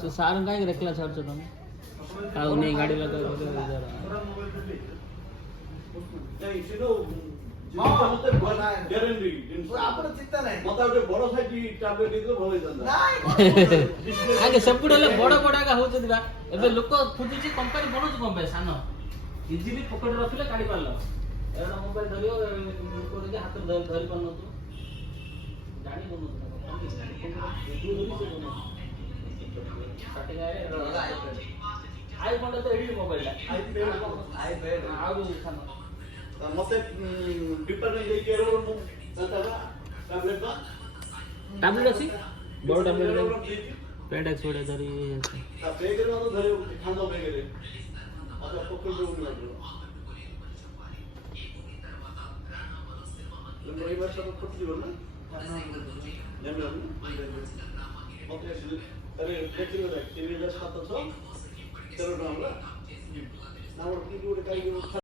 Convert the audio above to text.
ସେ ସାର୍ କାହିଁକି ଦେଖିଲା ଛାଡ଼ୁଛ ତମେ ଆଉ ନେଇ ଗାଡ଼ି ଲଗା ଆगे ସେପଟେ ହେଲେ ବଡ଼ ବଡ଼ ଆଗା ହଉଛନ୍ତି ବା ଏବେ ଲୋକ ଖୋଜୁଛି କମ୍ପାନୀ ବନୁଛି କଣ ପାଇଁ ସାନ ଇଜିଲି ପକେଟରେ ରଖିଲେ କାଢ଼ି ପାରିଲ ଏଇଟା ମୋବାଇଲ ଧରିବ ଲୋକ ହାତରେ ଧରି ପାରୁନଥିବ ଜାଣି ଆଇଫୋନ୍ ତ ଏଡିଟ୍ ମୋବାଇଲ ଆଉ ସାନ मते डिपार्टमेंट देके रो टैबलेट अछि बड़ टैबलेट पेडेक्स वडे धरी ता बैग रे तो धरे खांदो बैग रे अच्छा पकड़ दो ना लंबी बार सब फट दियो ना नेम मते अरे देखियो रे टीवी ले 700 तेरो ना ना और की गुड काई